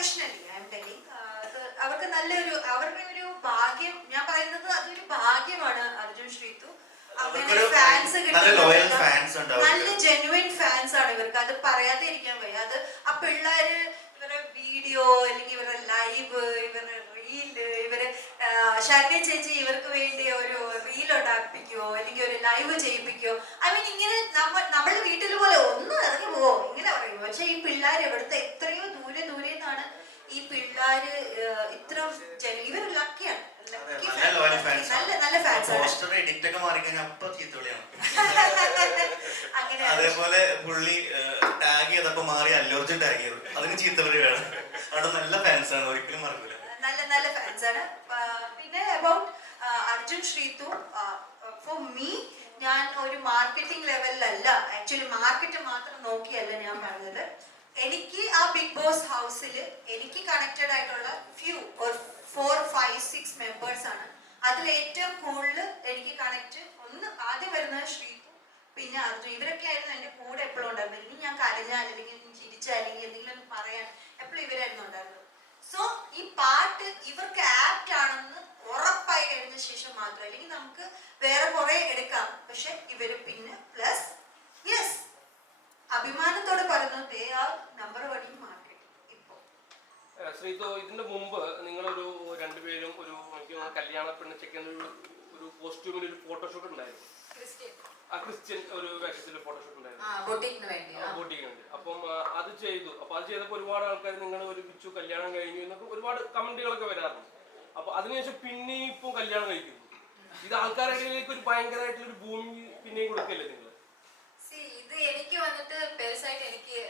Professionally I M telling അവർക്ക് നല്ലൊരു അവരുടെ ഒരു ഭാഗ്യം, ഞാൻ പറയുന്നത് അതൊരു ഭാഗ്യമാണ്. അർജുൻ ശ്രീതു അങ്ങനെ ഫാൻസ് കിട്ടുന്നത്, നല്ല ജെന്യുവൻ ഫാൻസ് ആണ് ഇവർക്ക്. അത് പറയാതെ ഇരിക്കാൻ വയ്യ. അത് ആ പിള്ളേര് ഇവരുടെ വീഡിയോ അല്ലെങ്കിൽ ഇവരുടെ ലൈവ്, ഇവരുടെ റീല്, ഇവര് ശരണ്യ ചേച്ചി ഇവർക്ക് വേണ്ടി ഒരു റീൽ ഉണ്ടാക്കിപ്പിക്കുവോ അല്ലെങ്കിൽ ഒരു ലൈവ് ചെയ്യിപ്പിക്കുവോ. ഐ മീൻ ഇങ്ങനെ നമ്മളുടെ വീട്ടിൽ പോലെ ഒന്ന് ഇറങ്ങി പോവോ ഇങ്ങനെ പറയുമോ. പക്ഷെ ഈ പിള്ളേർ ഇവിടുത്തെ എത്രയോ ദൂരെ ദൂരെ നിന്നാണ് ഈ പിള്ളേര് ഇത്ര ഇവർ ലക്കിയാണ്. നല്ല ഫാൻസ് അതേപോലെ പുള്ളി ടാഗ് ചെയ്തപ്പോ മാറി അല്ലോർജുൻ ടാഗ് ചെയ്തു, അതിന് ചീത്തവിളിയാണ്. അവിടെ നല്ല ഫാൻസ് ആണ്, ഒരിക്കലും മറക്കില്ല. നല്ല ഫാൻസ് ആണ്. പിന്നെ about Arjun Sreethu, for me, ഞാൻ ഒരു മാർക്കറ്റിംഗ് ലെവലിലല്ല, ആക്ച്വലി മാർക്കറ്റ് മാത്രം നോക്കിയല്ല ഞാൻ പറഞ്ഞത്. എനിക്ക് ആ ബിഗ് ബോസ് ഹൗസിൽ എനിക്ക് കണക്റ്റഡ് ആയിട്ടുള്ള ഫ്യൂ 4, 5, 6 മെമ്പേഴ്സ് ആണ്. അതിൽ ഏറ്റവും കൂടുതൽ എനിക്ക് കണക്ട് ഒന്ന് ആദ്യം വരുന്നത് ശ്രീതു, പിന്നെ അർജുൻ. ഇവരൊക്കെ ആയിരുന്നു എൻ്റെ കൂടെ എപ്പോഴും ഉണ്ടായിരുന്നത്. ഇനി ഞാൻ കരഞ്ഞാൽ അല്ലെങ്കിൽ ചിരിച്ചാൽ അല്ലെങ്കിൽ എന്തെങ്കിലും പറയാൻ എപ്പോഴും ഇവരായിരുന്നു ഉണ്ടായിരുന്നത്. സോ ഈ പാട്ട് ഇവർക്ക് ആപ്റ്റ് ആണെന്ന് ഉറപ്പായി കഴിഞ്ഞ ശേഷം മാത്രം, അല്ലെങ്കിൽ നമുക്ക് വേറെ കുറെ എടുക്കാം, പക്ഷെ ഇവര് പിന്നെ പ്ലസ് യെസ് അഭിമാനത്തോടെ പറഞ്ഞു they are number 1 in market. ഇപ്പോ ശ്രീതു, ഇതിന്റെ മുമ്പ് നിങ്ങളൊരു രണ്ടുപേരും ഒരു കല്യാണ പെണ്ണ് ചെക്കൻ ഒരു കോസ്റ്റ്യൂമിൽ ഒരു ഫോട്ടോഷൂട്ട് ഉണ്ടായിരുന്നു. ക്രിസ്ത്യൻ ഒരു വേഷത്തിൽ ഫോട്ടോഷൂട്ട് ഉണ്ടായിരുന്നു, ബോട്ടിക്ക് വേണ്ടി. അപ്പം അത് ചെയ്തു. അപ്പൊ അത് ചെയ്തപ്പോൾ ഒരുപാട് ആൾക്കാർ നിങ്ങൾ ഒരുമിച്ചു കല്യാണം കഴിഞ്ഞു എന്നൊക്കെ ഒരുപാട് കമന്റുകളൊക്കെ വരാറുണ്ട്. അപ്പൊ അതിനുശേഷം പിന്നെയും ഇപ്പൊ കല്യാണം കഴിക്കുന്നു. ഇത് ആൾക്കാരുടെ ഒരു ഭയങ്കരമായിട്ടുള്ള ഭൂമി പിന്നെയും കൊടുക്കല്ലേ നിങ്ങൾ? ഇത് എനിക്ക് വന്നിട്ട് പേഴ്സായിട്ട് എനിക്ക്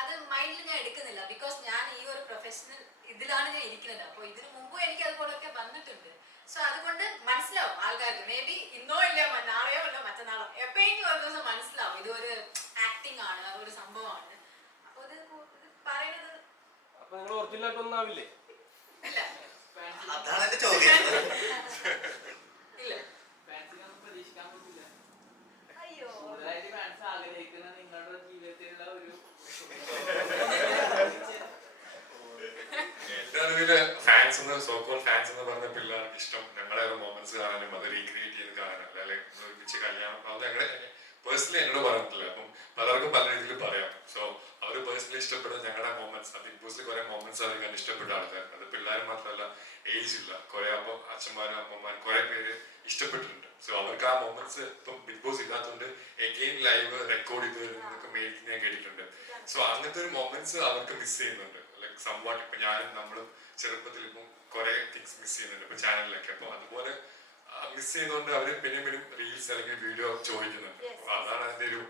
അത് മൈൻഡിൽ ഞാൻ എടുക്കുന്നില്ല. ബിക്കോസ് ഞാൻ ഈ ഒരു പ്രൊഫഷണൽ ഇതിലാണ് ഞാൻ ഇരിക്കുന്നത്. അപ്പോൾ ഇതിനു മുമ്പും എനിക്ക് അതുപോലൊക്കെ വന്നിട്ടുണ്ട്. സോ അതുകൊണ്ട് മനസ്സിലാവും ആൾക്കാർക്ക്. മേ ബി ഇന്നോ ഇല്ല നാളെയോ അല്ല മറ്റന്നാളോ എപ്പോഴെങ്കിലും ഒരു ദിവസം മനസ്സിലാവും ഇതൊരു ആക്ടിങ് ആണ്, അതൊരു സംഭവമാണ്. അപ്പൊ ഇത് പറയുന്നത് അപ്പൊ നിങ്ങൾ ഒറിജിനലായിട്ട് ഒന്നാവില്ലേ? ഇല്ല, അതാണ് എന്റെ ചോദ്യം. ഇല്ല. പ്രതീക്ഷിക്കാൻ പറ്റില്ല. അയ്യോ, കൂടുതലായിട്ട് ഫാൻസ് ആഗ്രഹിക്കുന്ന നിങ്ങളുടെ ജീവിതത്തിലുള്ള ഒരു എന്റെ അറിവില് ഫാൻസ് എന്ന് സോക്കോൾ ഫാൻസ് എന്ന് പറഞ്ഞ പിള്ളേർക്ക് ഇഷ്ടം ഞങ്ങളുടെ മൊമെന്റ്സ് കാണാനും അത് റീക്രിയേറ്റ് ചെയ്ത് കാണാനും അല്ലെങ്കിൽ ഒരുമിച്ച് കല്യാണം അത് ഞങ്ങളുടെ പേഴ്സണലി എന്നോട് പറഞ്ഞിട്ടില്ല. അപ്പം പലർക്കും പല രീതിയിൽ പറയാം. സോ അവർ പേഴ്സണലി ഇഷ്ടപ്പെടുന്ന ഞങ്ങളുടെ മൊമെന്റ്സ്, ബിഗ് ബോസിൽ കുറെ മൊമെന്റ്സ് അവർ ഇഷ്ടപ്പെട്ട ആൾക്കാർ, അത് പിള്ളേർ മാത്രമല്ല ഏജ് ഇല്ല, കുറെ അപ്പം അച്ഛന്മാരും അമ്മമാരും കുറെ പേര് ഇഷ്ടപ്പെട്ടിട്ടുണ്ട്. സോ അവർക്ക് ആ മൊമെന്റ്സ് ഇപ്പം ബിഗ് ബോസ് ഇല്ലാത്തതുകൊണ്ട് എഗെയിൻ ലൈവ് റെക്കോർഡ് ചെയ്ത് മേടിച്ച് ഞാൻ കേട്ടിട്ടുണ്ട്. സോ അങ്ങനത്തെ ഒരു മൊമെന്റ്സ് അവർക്ക് മിസ് ചെയ്യുന്നുണ്ട്. ലൈക് സംവാട്ട് ഇപ്പൊ ഞാനും നമ്മളും ചെറുപ്പത്തിൽ ഇപ്പം കുറെ തിങ്സ് മിസ് ചെയ്യുന്നുണ്ട് ഇപ്പൊ ചാനലിലൊക്കെ. അപ്പൊ അതുപോലെ മിസ് ചെയ്യുന്നതുകൊണ്ട് അവര് പിന്നെ റീൽസ് അല്ലെങ്കിൽ വീഡിയോ ചോദിക്കുന്നുണ്ട്. അപ്പൊ അതാണ് അതിന്റെ ഒരു,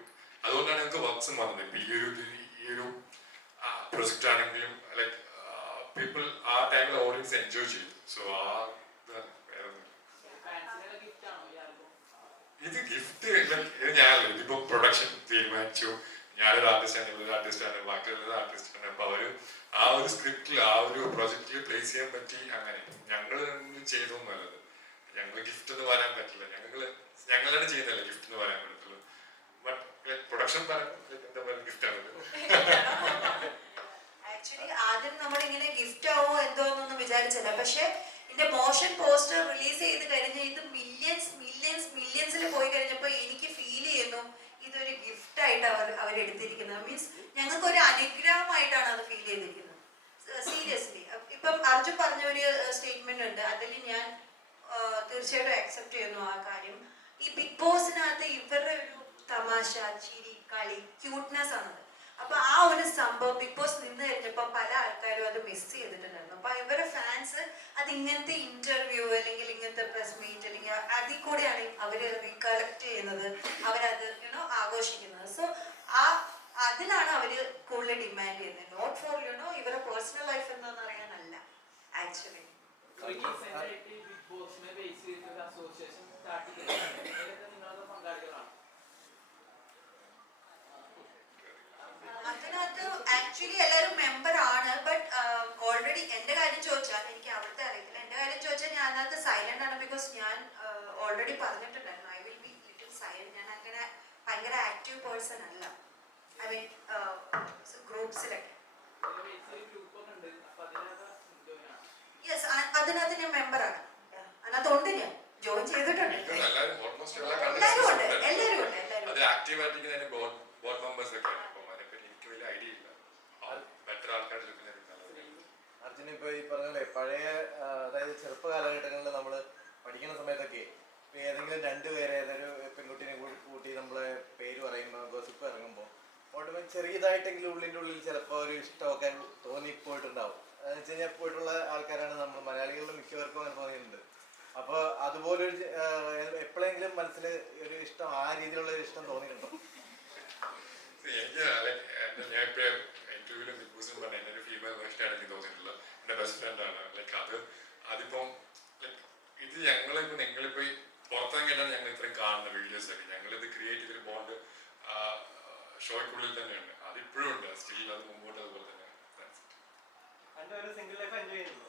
അതുകൊണ്ടാണ് ഞങ്ങൾക്ക് വർക്ക്സും വന്നത്. ഇപ്പൊ ഈ ഒരു പ്രൊജക്റ്റ് ആണെങ്കിലും ലൈക് പീപ്പിൾ ആ ടൈമിൽ ഓഡിയൻസ് എൻജോയ് ചെയ്തു. സോ ആ ഇത് ഗിഫ്റ്റ് ഇത് ഞാനല്ല, ഇതിപ്പോ പ്രൊഡക്ഷൻ തീരുമാനിച്ചു. ഞാനൊരു ആർട്ടിസ്റ്റാണ്, ബാക്കിയുള്ള ആർട്ടിസ്റ്റാണ്. അപ്പൊ അവര് ആ ഒരു സ്ക്രിപ്റ്റിൽ ആ ഒരു പ്രൊജക്റ്റിൽ പ്ലേസ് ചെയ്യാൻ പറ്റി. അങ്ങനെ ഞങ്ങൾ ചെയ്തൊന്നുമല്ലത്. ഞങ്ങൾ ഗിഫ്റ്റ് എന്ന് പറയാൻ പറ്റില്ല, ഞങ്ങളാണ് ചെയ്യുന്നതല്ല ഗിഫ്റ്റ് എന്ന് പറയാൻ പറ്റത്തുള്ളൂ. ബട്ട് പ്രൊഡക്ഷൻ എന്താ പറയുക ഗിഫ്റ്റ് ആണ്. ആക്ച്വലി ആദ്യം നമ്മളിങ്ങനെ ഗിഫ്റ്റ് ആവോ എന്തോന്നൊന്നും വിചാരിച്ചില്ല. പക്ഷെ ഇതിന്റെ മോഷൻ പോസ്റ്റർ റിലീസ് ചെയ്ത് കഴിഞ്ഞ് ഇത് മില്യൻസിൽ പോയി കഴിഞ്ഞപ്പോ എനിക്ക് ഫീൽ ചെയ്യുന്നു ഇതൊരു ഗിഫ്റ്റ് ആയിട്ട് അവരെടുത്തിരിക്കുന്നത്. മീൻസ് ഞങ്ങൾക്ക് ഒരു അനുഗ്രഹമായിട്ടാണ് അത് ഫീൽ ചെയ്തിരിക്കുന്നത്. സീരിയസ്ലി ഇപ്പം അർജുൻ പറഞ്ഞ ഒരു സ്റ്റേറ്റ്മെന്റ് ഉണ്ട്, അതിൽ ഞാൻ തീർച്ചയായിട്ടും അക്സെപ്റ്റ് ചെയ്യുന്നു ആ കാര്യം. ഈ ബിഗ് ബോസിനകത്ത് ഇവരുടെ ഒരു തമാശ, ചിരി, കളി, ക്യൂട്ട്നെസ് ആണത്. അപ്പൊ ആ ഒരു സംഭവം ബിഗ് ബോസ് നിന്ന് കഴിഞ്ഞപ്പോ പല ആൾക്കാരും അത് മിസ് ചെയ്തിട്ടുണ്ടായിരുന്നു. അപ്പൊ ഇവരുടെ ഫാൻസ് അത് ഇങ്ങനത്തെ ഇന്റർവ്യൂ അല്ലെങ്കിൽ ഇങ്ങനത്തെ പ്രസ് മീറ്റ് അല്ലെങ്കിൽ അതിൽ കൂടെയാണ് അവര് റീകളക്ട് ചെയ്യുന്നത്, അവരത് ആഘോഷിക്കുന്നത്. സോ അതിനാണ് അവര് കൂടുതൽ ഡിമാൻഡ് ചെയ്യുന്നത്. നോട്ട് ഫോർ ഇവരുടെ പേഴ്സണൽ ലൈഫ് എന്താണെന്ന് അറിയാനല്ല ആക്ച്വലി. അതിനകത്ത് ആക്ച്വലി എല്ലാവരും മെമ്പർ ആണ്. ബട്ട് ഓൾറെഡി എന്റെ കാര്യം ചോദിച്ചാൽ എനിക്ക് അവിടുത്തെ അറിയില്ല. എന്റെ കാര്യം ചോദിച്ചാൽ ഞാൻ അതിനകത്ത് സൈലന്റ് ആണ്. ബിക്കോസ് ഞാൻ ഓൾറെഡി പറഞ്ഞിട്ടുണ്ടായിരുന്നു I will be little silent. ഞാൻ അങ്ങനെ ഭയങ്കര ആക്റ്റീവ് പേഴ്സൺ അല്ല. ഐ മീൻ ഗ്രൂപ്പ്സിലൊക്കെ. ഗ്രൂപ്പ് ഒക്കെ ഉണ്ട്. അപ്പൊ അതിനകത്ത് join ആണ്. യെസ്, അതിനകത്ത് ഞാൻ മെമ്പറാണ്. അതിനകത്തുണ്ട്, ഞാൻ ജോയിൻ ചെയ്തിട്ടുണ്ട്. എനിക്കൊന്നും എല്ലാവരും almost എല്ലാ എല്ലാവരും ഉണ്ട്, contestants ഉണ്ട്. എല്ലാവരും ഉണ്ട്, എല്ലാവരും അത് ആക്റ്റീവ് ആയിട്ടിരിക്കുന്നതിന് ബോർഡ് മെമ്പേഴ്സ് ഒക്കെ ആണ്. അപ്പം അതിനെപ്പറ്റി എനിക്ക് വലിയ ഐഡിയ ഇല്ല. ബെറ്റർ ആൾക്കാർ എടുക്കുന്നതിന് നല്ലത്. അർജുൻ ഇപ്പൊ ഈ പറഞ്ഞ പഴയ അതായത് ചെറുപ്പ കാലഘട്ടങ്ങളിൽ നമ്മൾ പഠിക്കുന്ന സമയത്തൊക്കെ ഇപ്പൊ ഏതെങ്കിലും രണ്ടുപേരെ ഏതൊരു പെൺകുട്ടിനെ കൂട്ടി നമ്മളെ പേര് പറയുമ്പോൾ ഗോസിപ്പ് ഇറങ്ങുമ്പോൾ ഓട്ടോമാറ്റിക് ചെറിയതായിട്ടെങ്കിലും ഉള്ളിൽ ചിലപ്പോൾ ഒരു ഇഷ്ടമൊക്കെ തോന്നിപ്പോയിട്ടുണ്ടാവും. അതെന്ന് വെച്ച് കഴിഞ്ഞാൽ പോയിട്ടുള്ള ആൾക്കാരാണ് നമ്മൾ മലയാളികളിൽ മിക്കവർക്കും അങ്ങനെ തോന്നിയിട്ടുണ്ട്. അപ്പോൾ അതുപോലൊരു എപ്പോഴെങ്കിലും മനസ്സിൽ ഒരു ഇഷ്ടം, ആ രീതിയിലുള്ള ഒരു ഇഷ്ടം തോന്നിയിട്ടുണ്ടോ? എനിക്ക് ഞാൻ ഇപ്പോഴും ഇന്റർവ്യൂവിലും ബിഗ് ബോസും പറഞ്ഞ എൻ്റെ ഒരു ഫീമെയിൽ വേർഷനാണ് എനിക്ക് തോന്നിയിട്ടുള്ളത്. എൻ്റെ ബെസ്റ്റ് ഫ്രണ്ടാണ്. ലൈക്ക് അതിപ്പം ലൈക്ക് ഇത് ഞങ്ങളിപ്പോൾ നിങ്ങളിപ്പോൾ ഈ പുറത്തിറങ്ങിയിട്ടാണ് ഞങ്ങൾ ഇത്രയും കാണുന്ന വീഡിയോസൊക്കെ. ഞങ്ങളിത് ക്രിയേറ്റ് ചെയ്തൊരു ബോണ്ട് ഷോയ്ക്കുള്ളിൽ തന്നെയുണ്ട്. അതിപ്പോഴും ഉണ്ട്. സ്റ്റിൽ അത് മുമ്പോട്ട് അതുപോലെ തന്നെയാണ്. സിംഗിൾ ലൈഫ് എൻജോയ് ചെയ്യുന്നു.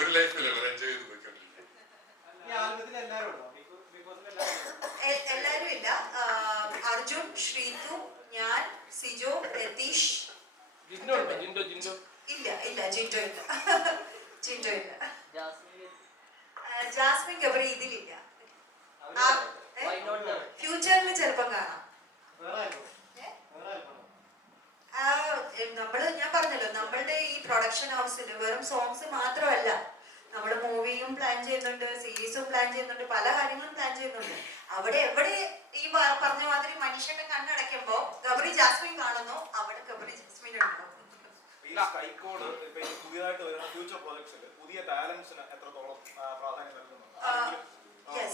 ഒരു ലൈഫിലല്ല എൻജോയ് ചെയ്ത് പോയിക്കൊണ്ടിരിക്കും. എല്ലാരും ഇല്ല. അർജുൻ, ശ്രീതു, ഞാൻ, സിജോ, രതീഷ്. ജിൻഡോ ഉണ്ടോ? ജിൻഡോ ജിൻഡോ ഇല്ല ഇല്ല, ജിൻഡോ ഇല്ല. ജിൻഡോ ഇല്ല. ജാസ്മിൻ ഗബ്രി ഇതിലില്ല. ഫ്യൂച്ചറിൽ ചിലപ്പം കാണാം. ഞാൻ പറഞ്ഞല്ലോ, നമ്മളുടെ ഈ പ്രൊഡക്ഷൻ ഹൗസിൽ വെറും സോങ്സ് മാത്രമല്ല, നമ്മൾ മൂവിയും പ്ലാൻ ചെയ്യുന്നുണ്ട്, സീരീസും പ്ലാൻ ചെയ്യുന്നുണ്ട്, പല കാര്യങ്ങളും പ്ലാൻ ചെയ്യുന്നുണ്ട്. അവിടെ എവിടെ ഈ പറഞ്ഞ മാതിരി മനുഷ്യന്റെ കണ്ണടയ്ക്കുമ്പോ ഗബ്രി ജാസ്മിൻ കാണുന്നു, അവിടെ ഗബ്രി ജാസ്മിൻ ഉണ്ടാവും. ഈ സ്കൈക്കോഡ് ഇപ്പൊ ഈ പുതിയതായിട്ട് വരുന്ന ഫ്യൂച്ചർ പ്രോജക്ട്സിൽ പുതിയ ടാലൻസിന് എത്രത്തോളം പ്രാധാന്യം നൽകുന്നുണ്ട്?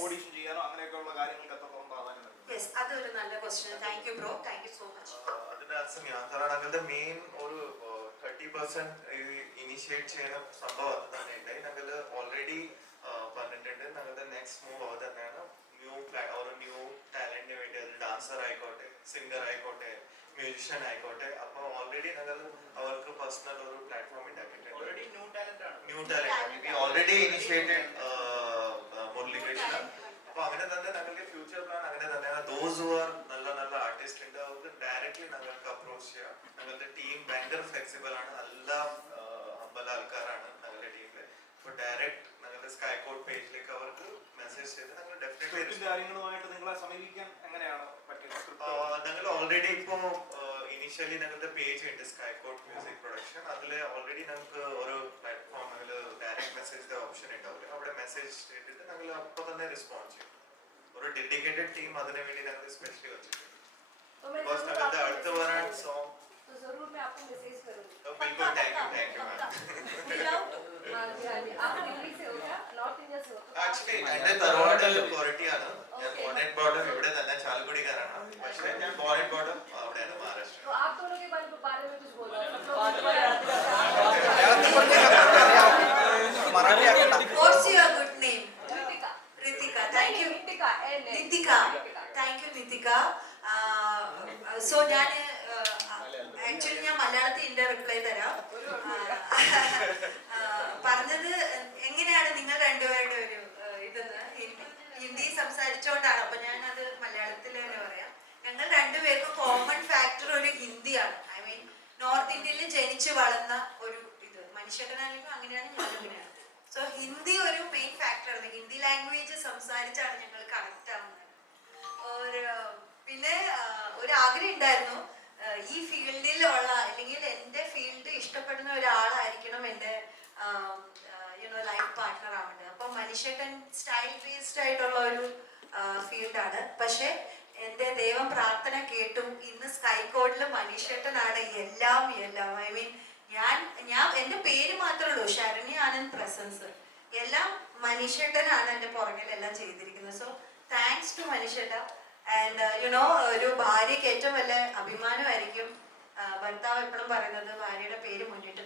ഓഡിഷൻ ചെയ്യാനോ അങ്ങനെയൊക്കെയുള്ള കാര്യങ്ങൾക്ക് എത്രത്തോളം പ്രാധാന്യം നൽകുന്നു? യെസ്, അതൊരു നല്ല question. Thank you bro, thank you so much. അതിന്റെ ആൻസർ ഞാൻ കാരണം ഞങ്ങളുടെ മെയിൻ ഒരു 30% ഇനിഷ്യേറ്റ് ചെയ്യുന്ന സംഭവം അത് തന്നെ ഉണ്ട്. ഞങ്ങൾ ഓൾറെഡി പറഞ്ഞിട്ടുണ്ട് ഞങ്ങളുടെ നെക്സ്റ്റ് മൂവ് അത് തന്നെയാണ്. ന്യൂ ടാലന്റിന് വേണ്ടി, അത് ഡാൻസർ ആയിക്കോട്ടെ, സിംഗർ ആയിക്കോട്ടെ, മ്യൂസിഷ്യൻ ആയിക്കോട്ടെ. അപ്പോൾ ഓൾറെഡി ഞങ്ങൾ അവർക്ക് പേഴ്സണൽ ഒരു പ്ലാറ്റ്ഫോം ഉണ്ടാക്കിയിട്ടുണ്ട്. New talent already initiated Muralikrishna. അപ്പൊ അങ്ങനെ തന്നെ ഞങ്ങളുടെ ഫ്യൂച്ചർ പ്ലാൻ അങ്ങനെ തന്നെയാണ്. ദോസ് ഹു ആർ നല്ല നല്ല ആർട്ടിസ്റ്റ് ഉണ്ട്, അവർക്ക് ഡയറക്ട്ലി ഞങ്ങൾക്ക് അപ്രോച്ച് ചെയ്യാം. ഞങ്ങളുടെ ടീം ഭയങ്കര ഫ്ലെക്സിബിൾ ആണ്. എല്ലാ 50 ആൾക്കാരാണ് ഞങ്ങളുടെ ടീമില്. അപ്പോൾ ഡയറക്റ്റ് ഞങ്ങളുടെ സ്കൈകോഡ് പേജിലേക്ക് അവർക്ക് മെസ്സേജ് ചെയ്ത് ഞങ്ങൾ ഡെഫിനറ്റ്ലി കാര്യങ്ങളുമായിട്ട് നിങ്ങളെ സമീപിക്കാൻ എങ്ങനെയാണ് പറ്റുന്നത്? ഞങ്ങൾ ഓൾറെഡി ഇപ്പോ ഇനിഷ്യലി ഞങ്ങളുടെ പേജ് ഉണ്ട്, സ്കൈകോഡ് മ്യൂസിക് പ്രൊഡക്ഷൻ. അതിൽ ഓൾറെഡി ഞങ്ങൾക്ക് ഒരു പ്ലാറ്റ്ഫോമിൽ ഡയറക്റ്റ് മെസ്സേജ് ഓപ്ഷൻ ഉണ്ടാവില്ല. അവിടെ മെസ്സേജ് ചെയ്തിട്ട് ഞങ്ങൾ അപ്പോൾ തന്നെ റെസ്പോണ്ട് ചെയ്യും. ഒരു ഡെഡിക്കേറ്റഡ് ടീം അതിനു വേണ്ടി ഞങ്ങൾ സ്പെഷ്യലി വെച്ചിട്ടുണ്ട്. ബിക്കോസ് ഞങ്ങളുടെ അടുത്ത് വരാൻ സോങ് जरूर मैं आपको मैसेज करूंगी. बिल्कुल, थैंक यू मैम. आप दिल्ली से हो क्या? नॉर्थ इंडिया से हो? ആക്ച്വലി എന്റെ തറവാട് ക്വാളിറ്റിയാണ്. ഞാൻ ബോണറ്റ് ബോർഡർ ഇവിടെ തന്നെ ചാലക്കുടിക്കാരാണ്. പക്ഷേ ഞാൻ ബോണറ്റ് ബോർഡർ അവിടെയാണ്, മഹാരാഷ്ട്ര. तो आप दोनों के बारे में कुछ बोलो. What's your good name? Ritika. Ritika. Thank you. Nitika. Thank you Nitika. So ഞാൻ ആക്ച്വലി ഞാൻ മലയാളത്തിൽ ഇതിന്റെ റിപ്ലൈ തരാം. പറഞ്ഞത് എങ്ങനെയാണ് നിങ്ങൾ രണ്ടുപേരുടെ ഒരു ഇതെന്ന് ഹിന്ദി സംസാരിച്ചോണ്ടാണ്. അപ്പൊ ഞാനത് മലയാളത്തിൽ തന്നെ പറയാം. ഞങ്ങൾ രണ്ടുപേർക്കും കോമൺ ഫാക്ടർ ഒരു ഹിന്ദിയാണ്. ഐ മീൻ നോർത്ത് ഇന്ത്യയിൽ ജനിച്ചു വളർന്ന ഒരു ഇത് മനുഷ്യനാണെങ്കിലും അങ്ങനെയാണ്, ഞാനും അങ്ങനെയാണ്. സോ ഹിന്ദി ഒരു മെയിൻ ഫാക്ടറാണ്. ഹിന്ദി ലാംഗ്വേജ് സംസാരിച്ചാണ് ഞങ്ങൾ കണക്ട് ആവുന്നത്. പിന്നെ ഒരു ആഗ്രഹം ഉണ്ടായിരുന്നു, ഈ ഫീൽഡിലുള്ള അല്ലെങ്കിൽ എൻ്റെ ഫീൽഡ് ഇഷ്ടപ്പെടുന്ന ഒരാളായിരിക്കണം എൻ്റെ ലൈഫ് പാർട്ട്ണർ ആവേണ്ടത്. അപ്പം മനുഷ്യട്ടൻ സ്റ്റൈൽ ബേസ്ഡ് ആയിട്ടുള്ള ഒരു ഫീൽഡാണ്. പക്ഷെ എൻ്റെ ദൈവം പ്രാർത്ഥന കേട്ടും ഇന്ന് സ്കൈകോഡിൽ മനുഷ്യട്ടനാണ് എല്ലാം. ഐ മീൻ ഞാൻ എൻ്റെ പേര് മാത്രമേ ഉള്ളൂ, ശരണ്യ ആനന്ദ് പ്രസൻസ്. എല്ലാം മനുഷ്യട്ടനാണ് എൻ്റെ പുറകിലെല്ലാം ചെയ്തിരിക്കുന്നത്. സോ താങ്ക്സ് ടു മനുഷ്യട്ട. ആൻഡ് ഒരു ഭാര്യയ്ക്ക് ഏറ്റവും വലിയ അഭിമാനമായിരിക്കും ഭർത്താവ് എപ്പോഴും പറയുന്നത് ഭാര്യയുടെ പേര് മുന്നിട്ട്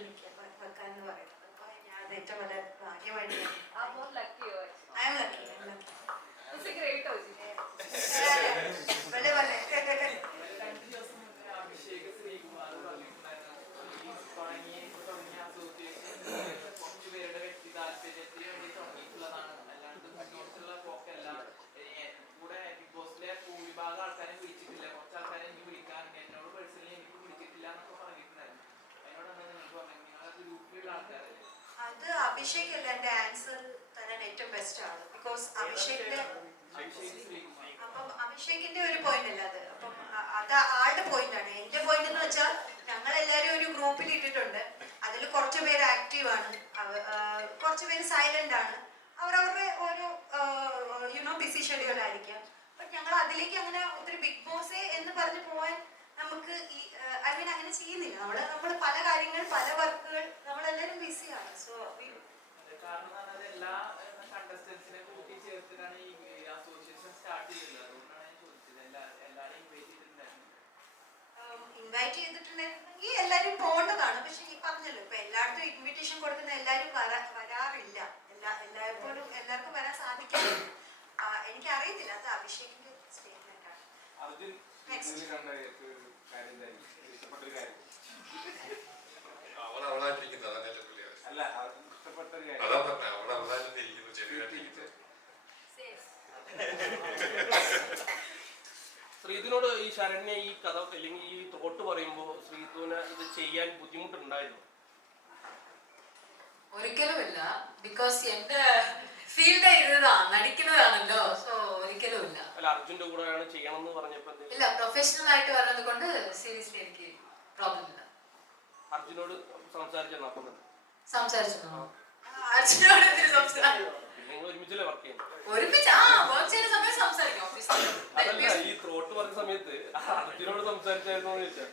വെക്കാൻ എന്ന് പറയുന്നത്. അപ്പൊ ഞാൻ അത് ഏറ്റവും വലിയ ഭാഗ്യമായിട്ട് आप बहुत लकी हो. I M lucky. उससे ग्रेट हो जी. വളരെ വളരെ അഭിഷേക് ശ്രീകുമാർ പറഞ്ഞിട്ടുണ്ടായിരുന്നു തുടങ്ങിയ അസോസിയേഷൻ കുറച്ചു പേരുടെ വ്യക്തി താല്പര്യത്തിന് വേണ്ടി തുടങ്ങിയിട്ടുള്ളതാണ്. അല്ലാണ്ട് മുന്നോട്ടുള്ള പോക്കല്ല. കൂടെ ബിഗ് ബോസിലെ അഭിഷേക് അല്ല എന്റെ ആൻസർ തരാൻ ഏറ്റവും ബെസ്റ്റ് ആണ്. ബിക്കോസ് അഭിഷേകിന്റെ അപ്പം അഭിഷേകിന്റെ ഒരു പോയിന്റ് അല്ല അത്. അപ്പം അത് ആളുടെ പോയിന്റ് ആണ്. എന്റെ പോയിന്റ് എന്ന് വെച്ചാൽ ഞങ്ങൾ എല്ലാവരും ഒരു ഗ്രൂപ്പിൽ ഇട്ടിട്ടുണ്ട്. അതിൽ കുറച്ച് പേര് ആക്റ്റീവ് ആണ്, കുറച്ച് പേര് സൈലന്റ് ആണ്. അവരവരുടെ ഓരോ ബിസി ഷെഡ്യൂൾ ആയിരിക്കാം. ബട്ട് ഞങ്ങൾ അതിലേക്ക് അങ്ങനെ ഒത്തിരി ബിഗ് ബോസ് എന്ന് പറഞ്ഞു പോവാൻ നമുക്ക് ഈ അങ്ങനെ ചെയ്യുന്നില്ല. നമ്മൾ പല കാര്യങ്ങൾ, പല വർക്കുകൾ, നമ്മളെല്ലാവരും ബിസിയാണ്. സോ കാരണം എല്ലാ കണ്ടസ്റ്റൻസിനെ കൂട്ടി ചേർത്തിട്ടാണ് ഈ അസോസിയേഷൻ സ്റ്റാർട്ട് ചെയ്തത്. അതുകൊണ്ടാണ് ഞാൻ ചോദിച്ചത്. എല്ലാവരെയും ഇൻവൈറ്റ് ചെയ്തിട്ടുണ്ടായിരുന്നു. ഇൻവൈറ്റ് ചെയ്തിട്ടുണ്ടെങ്കിൽ എല്ലാവരും പോകേണ്ടതാണ്. പക്ഷെ ഈ പറഞ്ഞല്ലോ, ഇപ്പൊ എല്ലായിടത്തും ഇൻവിറ്റേഷൻ കൊടുക്കുന്ന എല്ലാവരും വരാറില്ല. എല്ലായ്പ്പോഴും എല്ലാവർക്കും വരാൻ സാധിക്കില്ല. എനിക്കറിയത്തില്ല, അത് അഭിഷേകിന്റെ സ്റ്റേറ്റ്മെന്റ് ആണ്. അവളായിട്ടിരിക്കുന്നത് അതാ പറഞ്ഞ അവൾ അവളായിട്ടിരിക്കുന്നു ചെറിയായിട്ടിരിക്കുന്നത്. ശ്രീധുവിനോട് ഈ ശരണ്യ ഈ കഥ അല്ലെങ്കിൽ ഈ തോട്ട് പറയുമ്പോൾ ശ്രീധുവിന് ഇത് ചെയ്യാൻ ബുദ്ധിമുട്ടുണ്ടായിരുന്നു? ഒരിക്കലുമില്ല. ബിക്കോസ് എന്റെ ഫീൽഡ് ഇതാ, നടിക്കുന്നതാണല്ലോ. സോ ഒരിക്കലുമില്ല. അല്ല, അർജുന്റെ കൂടെയാണ് ചെയ്യണം എന്ന് പറഞ്ഞപ്പോ ഇല്ല, പ്രൊഫഷണൽ ആയിട്ട് വരുന്നത് കൊണ്ട് സീരിയസ്ലി എനിക്ക് പ്രോബ്ലം ഇല്ല. അർജുനോട് സംസാരിച്ചോ? അപ്പം സംസാരിച്ചു. അർജുനോട് നിങ്ങൾ ഒരുമിച്ചല്ലേ വർക്ക് ചെയ്യുന്നത്? ഒരുമിച്ച് വർക്ക് ചെയ്യുന്ന സമയത്ത് സംസാരിക്കും. അതല്ല, ഈ ത്രോട്ട് പറഞ്ഞ സമയത്ത് അർജുനോട് സംസാരിച്ചായിരുന്നു ചോദിച്ചാൽ.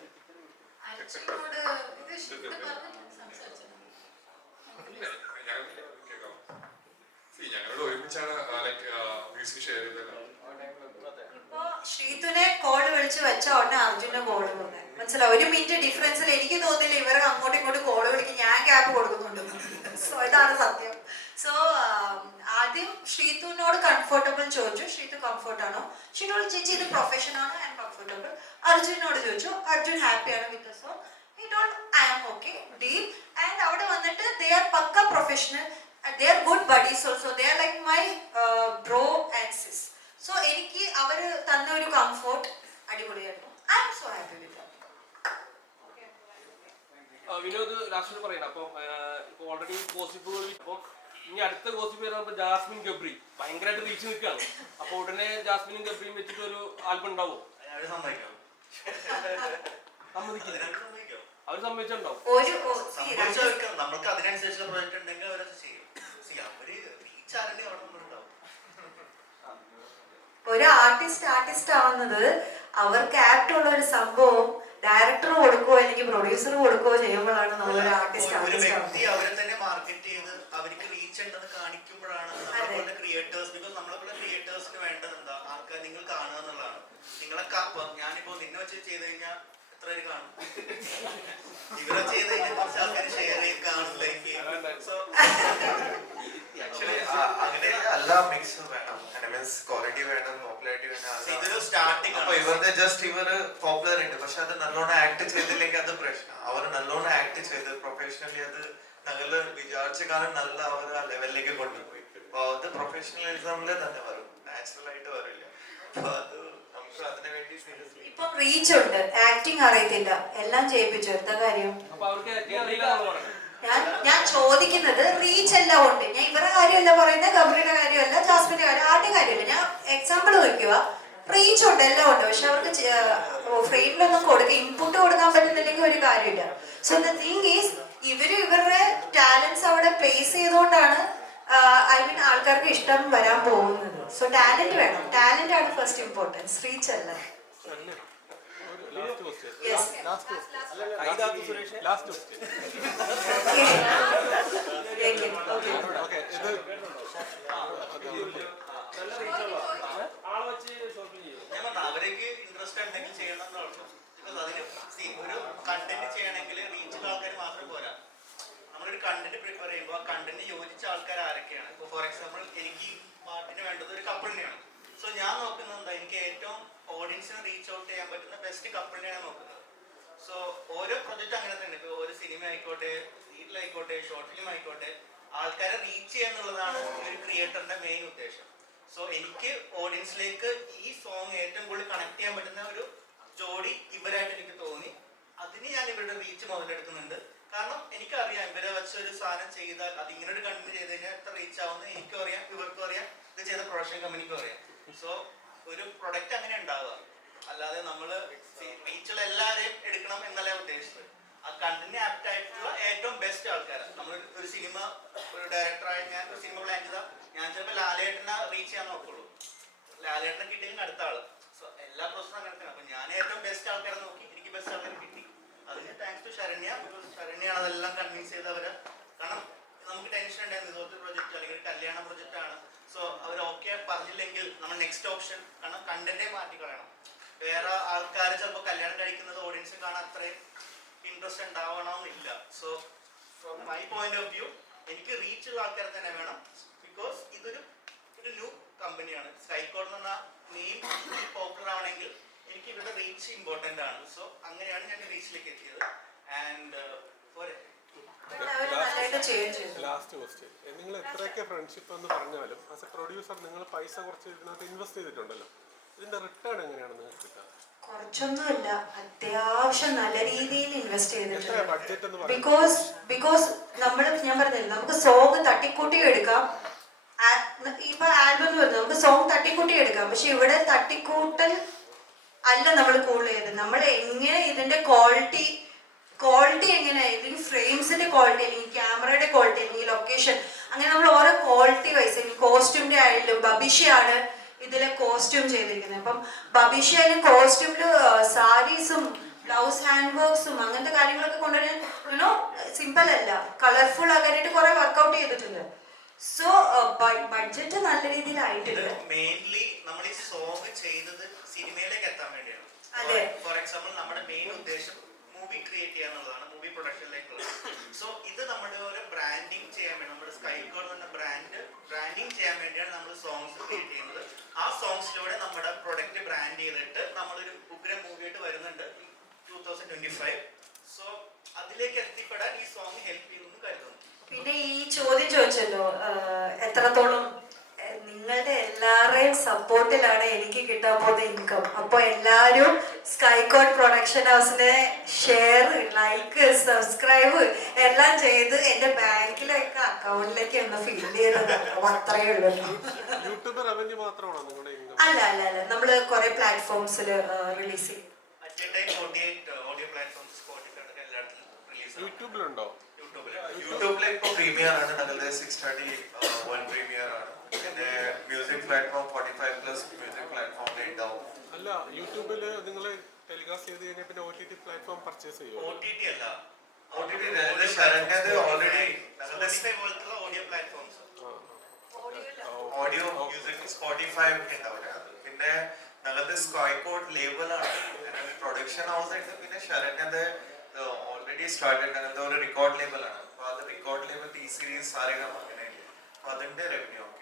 അർജുനോട് ഇത് പറഞ്ഞിട്ട് സംസാരിച്ചു. ഞങ്ങളോട് ഒരുമിച്ചാണ് മ്യൂസിക് ഷെയർ ചെയ്തത്. ഇപ്പൊ ശ്രീതുനെ കോള് വിളിച്ച് വെച്ച ഉടനെ അർജുന്റെ കോള് പോകുന്നത് മനസ്സിലാവും. 1 മിനിറ്റ് ഡിഫറൻസിൽ എനിക്ക് തോന്നില്ല ഇവർ അങ്ങോട്ടും ഇങ്ങോട്ടും കോള് വിളിക്കും, ഞാൻ ഗ്യാപ്പ് കൊടുക്കുന്നുണ്ട്. സോ ഇതാണ് സത്യം. സോ ആദ്യം ശ്രീതുവിനോട് കംഫർട്ടബിൾ ചോദിച്ചു, ശ്രീതു കംഫർട്ട് ആണോ? ഷീനോട് ചേച്ചി ഇത് പ്രൊഫഷൻ ആണ്, ഐ എം കംഫർട്ടബിൾ. അർജുനോട് ചോദിച്ചു, അർജുൻ ഹാപ്പിയാണ് with so he told I am okay, deal. And അവിടെ വന്നിട്ട് they are pucca professional, they are good buddies also. They are like my bro and sis. So എനിക്ക് അവര് തന്ന ഒരു കംഫർട്ട് അടിപൊളിയായിരുന്നു. I am so happy with that. Vinod last പറയണം. അപ്പം already ഗോസിപ്പുകൾ, അപ്പം ഇനി അടുത്ത ഗോസിപ്പ് വരുമ്പോൾ ജാസ്മിൻ ഗബ്രി ഭയങ്കരമായിട്ട് റീച്ച് നിൽക്കുകയാണ്. അപ്പൊ ഉടനെ ജാസ്മിനും ഗബ്രിയും വെച്ചിട്ട് ഒരു ആൽബം ഉണ്ടാവും? അവർ സമ്മതിച്ചിട്ടുണ്ടാവും. നമുക്ക് അതിനനുസരിച്ചുള്ള പ്രോജക്റ്റ് ഉണ്ടെങ്കിൽ അവരത് ചെയ്യും. അവര് റീച്ച് ആരെങ്കിലും അവിടെ ഉണ്ടാവും. ഒരു ആർട്ടിസ്റ്റ് ആവുന്നത് അവർക്ക് ആപ്റ്റ് ഉള്ള ഒരു സംഭവം ഡയറക്ടർ കൊടുക്കുകയോ അല്ലെങ്കിൽ പ്രൊഡ്യൂസർ കൊടുക്കുകയോ ചെയ്യുമ്പോഴാണ് നമ്മളൊരു ആർട്ടിസ്റ്റ് അവരെ തന്നെ മാർക്കറ്റ് ചെയ്ത് അവർക്ക് റീച്ച് ഉണ്ടെന്ന് കാണിക്കുമ്പോഴാണ് നമ്മളെ ക്രിയേറ്റേഴ്സ്. ബിക്കോസ് നമ്മളെ ക്രിയേറ്റേഴ്സിന് വേണ്ടത് എന്താ? ആൾക്കാർ നിങ്ങൾ കാണുക എന്നുള്ളതാണ്. നിങ്ങളെ ഞാനിപ്പോ നിന്നെ വെച്ച് ചെയ്ത് കഴിഞ്ഞാൽ എത്ര പേര് കാണും? ഇവരെ ചെയ്ത് കഴിഞ്ഞാൽ കുറച്ച് ആൾക്കാർ ഷെയർ ചെയ്ത് കാണുന്നതായിരിക്കും. ആക്ച്വലി അങ്ങനെ അല്ല, മിക്സ് വേണം. മീൻസ് ക്വാളിറ്റി വേണം, പോപ്പുലാരിറ്റി വേണം. ഇതൊരു സ്റ്റാർട്ടിങ്. അപ്പൊ ഇവരുടെ ജസ്റ്റ് ഇവര് പോപ്പുലർ ഉണ്ട്, പക്ഷെ അത് നല്ലോണം ആക്ട് ചെയ്തില്ലെങ്കിൽ അത് പ്രശ്നം. അവർ നല്ലോണം ആക്ട് ചെയ്ത് പ്രൊഫഷണലി അത് ഞങ്ങള് വിചാരിച്ച കാലം നല്ല അവർ ആ ലെവലിലേക്ക് കൊണ്ടുപോയി. അപ്പൊ അത് പ്രൊഫഷണലിസമില് തന്നെ വരും, നാച്ചുറൽ ആയിട്ട് വരില്ല. അപ്പൊ അത് നമുക്ക് അതിനു വേണ്ടി സീരിയസ്ലി ഇപ്പം റീച്ച് ഉണ്ട്, ആക്ടിങ് അറിയത്തില്ല, എല്ലാം ചെയ്യിപ്പിച്ചു. എന്താ കാര്യം? അപ്പൊ അവർക്ക് അറിയില്ല. ഞാൻ ചോദിക്കുന്നത് റീച്ച് എല്ലാം ഉണ്ട്. ഞാൻ ഇവരുടെ കാര്യമല്ല പറയുന്നത്, ഗബ്രിയുടെ കാര്യമല്ല, ജാസ്മിന്റെ കാര്യം, ആരുടെ കാര്യമല്ല. ഞാൻ എക്സാമ്പിൾ നോക്കുക, റീച്ച് ഉണ്ട്, എല്ലാം ഉണ്ട്. പക്ഷെ അവർക്ക് ഫ്രെയിമിലൊന്നും ഇൻപുട്ട് കൊടുക്കാൻ പറ്റുന്നില്ലെങ്കിൽ ഒരു കാര്യമില്ല. സോ ദ തിങ് ഈസ് ഇവരുടെ ടാലൻസ് അവിടെ പ്ലേസ് ചെയ്തുകൊണ്ടാണ് ആൾക്കാർക്ക് ഇഷ്ടം വരാൻ പോകുന്നത്. സോ ടാലന്റ് വേണം, ടാലന്റ് ആണ് ഫസ്റ്റ് ഇമ്പോർട്ടൻസ്, റീച്ച് അല്ല. അവർക്ക് ഇൻട്രസ്റ്റ് ഉണ്ടെങ്കിൽ ചെയ്യണം എന്നുള്ളൂ. അതിന് ഒരു കണ്ടന്റ് ചെയ്യണമെങ്കിൽ റീച്ചുള്ള ആൾക്കാർ മാത്രം പോരാ. നമ്മളൊരു കണ്ടന്റ് പ്രിപ്പയർ ചെയ്യുമ്പോൾ ആ കണ്ടന്റ് യോജിച്ച ആൾക്കാർ ആരൊക്കെയാണ്? ഇപ്പോൾ ഫോർ എക്സാമ്പിൾ എനിക്ക് പാട്ടിന് വേണ്ടത് ഒരു കപ്പിളിനെയാണ്. സോ ഞാൻ നോക്കുന്നത് എന്താ, എനിക്ക് ഏറ്റവും ഓഡിയൻസിനെ റീച്ച് ഔട്ട് ചെയ്യാൻ പറ്റുന്ന ബെസ്റ്റ് കപ്പിളിനെയാണ് നോക്കുന്നത്. സോ ഓരോ പ്രൊജക്റ്റ് അങ്ങനെ തന്നെ. ഇപ്പോൾ ഒരു സിനിമ ആയിക്കോട്ടെ, സീരിയലായിക്കോട്ടെ, ഷോർട്ട് ഫിലിം ആയിക്കോട്ടെ, ആൾക്കാരെ റീച്ച് ചെയ്യുക എന്നുള്ളതാണ് ഒരു ക്രിയേറ്ററിന്റെ മെയിൻ ഉദ്ദേശം. സോ എനിക്ക് ഓഡിയൻസിലേക്ക് ഈ സോങ് ഏറ്റവും കൂടുതൽ കണക്ട് ചെയ്യാൻ പറ്റുന്ന ഒരു ജോഡി ഇവരായിട്ട് എനിക്ക് തോന്നി. അതിന് ഞാൻ ഇവരുടെ റീച്ച് മുതലെടുക്കുന്നുണ്ട്. കാരണം എനിക്കറിയാം ഇവരെ വെച്ച് ഒരു സാധനം ചെയ്താൽ അത് ഇങ്ങനെ ഒരു കണ്ടന്റ് ചെയ്ത് കഴിഞ്ഞാൽ എത്ര റീച്ച് ആവുമെന്ന് എനിക്കും അറിയാം, ഇവർക്കും അറിയാം, ഇത് ചെയ്ത പ്രൊഡക്ഷൻ കമ്പനിക്കും അറിയാം. സോ ഒരു പ്രൊഡക്റ്റ് അങ്ങനെ ഉണ്ടാവുക, അല്ലാതെ നമ്മൾ റീച്ചുള്ള എല്ലാവരെയും എടുക്കണം എന്നല്ല ഉദ്ദേശിച്ചത്. ആ കണ്ടന്റ് ആപ്റ്റ് ആയിട്ടുള്ള ഏറ്റവും ബെസ്റ്റ് ആൾക്കാരാണ്. നമ്മൾ ഒരു സിനിമ, ഒരു ഡയറക്ടറായി ഞാൻ ഒരു സിനിമ പ്ലാൻ ചെയ്താൽ ഞാൻ ചിലപ്പോൾ ലാലേട്ടനെ റീച്ച് ചെയ്യാൻ നോക്കുള്ളൂ, ലാലേട്ടനെ കിട്ടിയെങ്കിൽ അടുത്ത ആള്. സോ എല്ലാ പ്രോസസ്സും അങ്ങനെ. അപ്പൊ ഞാൻ ഏറ്റവും ബെസ്റ്റ് ആൾക്കാരെ നോക്കി എനിക്ക് ബെസ്റ്റ് ആൾക്കാരെ കിട്ടി. അതിന് താങ്ക്സ് ടു ശരണ്യ. ബിക്കോസ് ശരണ്യാണ് അതെല്ലാം കൺവിൻസ് ചെയ്തവര്. കാരണം നമുക്ക് ടെൻഷൻ ഉണ്ടായിരുന്നു, ഇതുപോലത്തെ പ്രൊജക്റ്റ് അല്ലെങ്കിൽ ഒരു കല്യാണ പ്രൊജക്റ്റ് ആണ്. സോ അവർ ഓക്കെ പറഞ്ഞില്ലെങ്കിൽ നമ്മൾ നെക്സ്റ്റ് ഓപ്ഷൻ, കാരണം കണ്ടന്റേ മാറ്റി കളയണം. വേറെ ആൾക്കാർ ചിലപ്പോൾ കല്യാണം കഴിക്കുന്നത് ഓഡിയൻസിന് കാണാൻ അത്രയും ഇൻട്രസ്റ്റ് ഉണ്ടാവണമെന്നില്ല. So from my point of view എനിക്ക് റീച്ച് ഉള്ള ആൾക്കാരെ തന്നെ വേണം. ബിക്കോസ് ഇതൊരു ന്യൂ കമ്പനിയാണ്. സ്കൈക്കോഡ് എന്ന് പറഞ്ഞാൽ നെയിം പോപ്പുലർ ആവണമെങ്കിൽ എനിക്ക് ഇവിടെ റീച്ച് ഇമ്പോർട്ടൻ്റ് ആണ്. സോ അങ്ങനെയാണ് ഞാൻ റീച്ചിലേക്ക് എത്തിയത്. ആൻഡ് ലാസ്റ്റ് ക്വസ്റ്റ്യൻ, നിങ്ങൾ എത്രയൊക്കെ ഫ്രണ്ട്ഷിപ്പ് എന്ന് പറഞ്ഞാലും ആസ് എ പ്രൊഡ്യൂസർ നിങ്ങൾ പൈസ കുറച്ച് ഇതിനകത്ത് ഇൻവെസ്റ്റ് ചെയ്തിട്ടുണ്ടല്ലോ, ഇതിന്റെ റിട്ടേൺ എങ്ങനെയാണ് നിങ്ങൾക്ക് കിട്ടുക? കുറച്ചൊന്നുമില്ല, അത്യാവശ്യം നല്ല രീതിയിൽ ഇൻവെസ്റ്റ് ചെയ്തിട്ടുണ്ട്. ബഡ്ജറ്റ് എന്ന് ബിക്കോസ് നമ്മൾ, ഞാൻ പറഞ്ഞില്ല, നമുക്ക് സോങ് തട്ടിക്കൂട്ടി എടുക്കാം. ഇപ്പൊ ആൽബം എന്ന് പറഞ്ഞാൽ നമുക്ക് സോങ് തട്ടിക്കൂട്ടി എടുക്കാം. പക്ഷെ ഇവിടെ തട്ടിക്കൂട്ടൽ അല്ല നമ്മൾ കൂടുതൽ ചെയ്തത്. നമ്മൾ എങ്ങനെ ഇതിന്റെ ക്വാളിറ്റി എങ്ങനെയാ, അല്ലെങ്കിൽ ഫ്രെയിംസിന്റെ ക്വാളിറ്റി, അല്ലെങ്കിൽ ക്യാമറയുടെ ക്വാളിറ്റി, അല്ലെങ്കിൽ ലൊക്കേഷൻ, അങ്ങനെ നമ്മൾ ഓരോ ക്വാളിറ്റി വൈസ്, അല്ലെങ്കിൽ കോസ്റ്റ്യൂമിന്റെ ആയാലും, ബബിഷയാണ് ഇതിലെ കോസ്റ്റ്യൂം ചെയ്തിരിക്കുന്നത്. അപ്പം ബബിഷ ആയാലും കോസ്റ്റ്യൂമില് സാരീസും ബ്ലൗസ് ഹാൻഡ് വർക്ക്സും അങ്ങനത്തെ കാര്യങ്ങളൊക്കെ കൊണ്ടുവരാൻ സിമ്പിൾ അല്ല, കളർഫുൾ ആകാനായിട്ട് കുറെ വർക്ക്ഔട്ട് ചെയ്തിട്ടുണ്ട്. സോ ബഡ്ജറ്റ് നല്ല രീതിയിലായിട്ടുണ്ട്. മെയിൻലി നമ്മൾ ഈ സോങ് ചെയ്തത് സിനിമയിലേക്ക് എത്താൻ വേണ്ടിയാണ്. ഫോർ എക്സാമ്പിൾ നമ്മുടെ മെയിൻ ഉദ്ദേശം മൂവി ക്രിയേറ്റ് ചെയ്യുക എന്നുള്ളതാണ്, മൂവി പ്രൊഡക്ഷനിലേക്കുള്ളത്. സോ ഇത് നമ്മുടെ ഒരു ബ്രാൻഡിങ് ചെയ്യാൻ വേണ്ടി, നമ്മുടെ സ്കൈക്കോഡ് എന്ന ബ്രാൻഡിങ് ചെയ്യാൻ വേണ്ടിയാണ് നമ്മൾ സോങ്സ് ക്രിയേറ്റ് ചെയ്യുന്നത്. ആ സോങ്സിലൂടെ നമ്മുടെ പ്രൊഡക്റ്റ് ബ്രാൻഡ് ചെയ്തിട്ട് നമ്മളൊരു ഉഗ്രം മൂവിയായിട്ട് വരുന്നുണ്ട് 2025. സോ അതിലേക്ക് എത്തിപ്പെടാൻ ഈ സോങ് ഹെൽപ്പ് ചെയ്യുമെന്ന് കരുതുന്നു. പിന്നെ ഈ ചോദ്യം ചോദിച്ചല്ലോ, എത്രത്തോളം നിങ്ങളുടെ എല്ലാവരുടെയും സപ്പോർട്ടിലാണ് എനിക്ക് കിട്ടാൻ പോകുന്ന ഇൻകം. അപ്പോൾ എല്ലാവരും സ്കൈക്കോഡ് പ്രൊഡക്ഷൻ ഹൗസിനെ ഷെയർ, ലൈക്ക്, സബ്സ്ക്രൈബ് എല്ലാം ചെയ്ത് എൻ്റെ ബാങ്കിലൊക്കെ അക്കൗണ്ടിലേക്ക് ഒന്ന് ഫില്ല് ചെയ്തതാണ്. അത്രയേ ഉള്ളൂ. യൂട്യൂബ് റവന്യൂ മാത്രമാണോ നിങ്ങളുടെ ഇൻകം? അല്ല, കുറെ പ്ലാറ്റ്ഫോംസിൽ റിലീസ് ചെയ്യും. യൂട്യൂബിലുണ്ടോ? യൂട്യൂബിൽ ഇപ്പോൾ പ്രീമിയർ ആണ്, ഞങ്ങളുടെ 631 പ്രീമിയർ ആണ്. പിന്നെ മ്യൂസിക് പ്ലാറ്റ്ഫോം 45+ മ്യൂസിക് പ്ലാറ്റ്ഫോമിൽ ഉണ്ടാവും. അല്ല, യൂട്യൂബിൽ നിങ്ങൾ ടെലികാസ്റ്റ് ചെയ്ത് കഴിഞ്ഞാൽ പിന്നെ OTT പ്ലാറ്റ്ഫോം പർച്ചേസ് ചെയ്യുമോ? OTT അല്ല, ശരണ്യത് already audio platforms, audio music Spotify ഒക്കെ ഉണ്ടാവില്ല. പിന്നെ ഞങ്ങളുടെ സ്കൈക്കോഡ് ലേബലാണ്, പ്രൊഡക്ഷൻ ഹൗസ് ഉണ്ട്. പിന്നെ ശരണ്യത് ഓൾറെഡി സ്റ്റാർട്ടഡ് അങ്ങനത്തെ ഒരു റെക്കോർഡ് ലേബലാണ്. അപ്പൊ അത് റെക്കോർഡ് ലേബൽ ടി സീരീസ് സാരികം അങ്ങനെ, അപ്പൊ അതിന്റെ റവന്യൂ ഒക്കെ.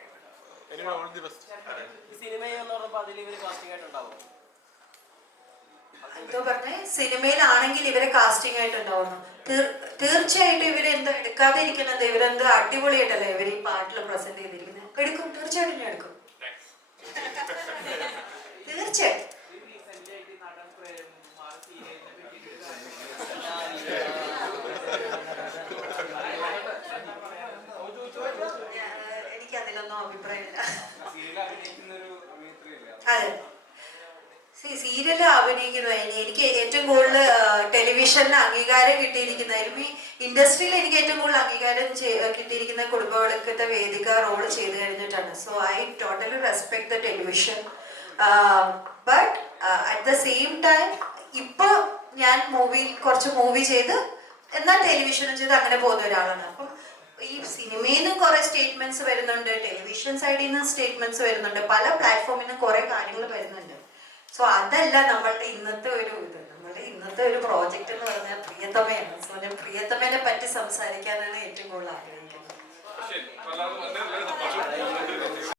എന്തോ പറഞ്ഞേ, സിനിമയിലാണെങ്കിൽ ഇവരെ കാസ്റ്റിംഗ് ആയിട്ടുണ്ടാവുന്നു. തീർച്ചയായിട്ടും ഇവരെന്താ എടുക്കാതെ ഇരിക്കുന്നത്? ഇവരെന്ത് അടിപൊളിയായിട്ടല്ലേ ഇവർ ഈ പാട്ടിൽ പ്രസന്റ് ചെയ്തിരിക്കുന്നത്. എടുക്കും, തീർച്ചയായിട്ടും ഞാൻ എടുക്കും, തീർച്ചയായിട്ടും. എനിക്ക് അതിലൊന്നും അഭിപ്രായമില്ല. അതെ, സീരിയല് അഭിനയിക്കുന്നത് എനിക്ക് ഏറ്റവും കൂടുതൽ ടെലിവിഷനിൽ അംഗീകാരം കിട്ടിയിരിക്കുന്നതായാലും ഈ ഇൻഡസ്ട്രിയിൽ എനിക്ക് ഏറ്റവും കൂടുതൽ അംഗീകാരം കിട്ടിയിരിക്കുന്ന കുടുംബവിളക്കത്തെ വേദിക റോള് ചെയ്ത് കഴിഞ്ഞിട്ടാണ്. So I totally respect the television. But at the same time ഇപ്പൊ ഞാൻ കുറച്ച് മൂവി ചെയ്ത് എന്നാൽ ടെലിവിഷനും ചെയ്ത് അങ്ങനെ പോകുന്ന ഒരാളാണ്. അപ്പം ഈ സിനിമയിൽ നിന്നും കുറെ സ്റ്റേറ്റ്മെന്റ്സ് വരുന്നുണ്ട്, ടെലിവിഷൻ സൈഡിൽ നിന്നും സ്റ്റേറ്റ്മെന്റ്സ് വരുന്നുണ്ട്, പല പ്ലാറ്റ്ഫോമിൽ നിന്നും കുറെ കാര്യങ്ങൾ വരുന്നുണ്ട്. സോ അതല്ല നമ്മളുടെ ഇന്നത്തെ ഒരു നമ്മളുടെ ഇന്നത്തെ ഒരു പ്രോജക്റ്റ് എന്ന് പറഞ്ഞാൽ പ്രിയതമയാണ്. സോ ഞാൻ പ്രിയതമേനെ പറ്റി സംസാരിക്കാനാണ് ഏറ്റവും കൂടുതൽ ആഗ്രഹിക്കുന്നത്.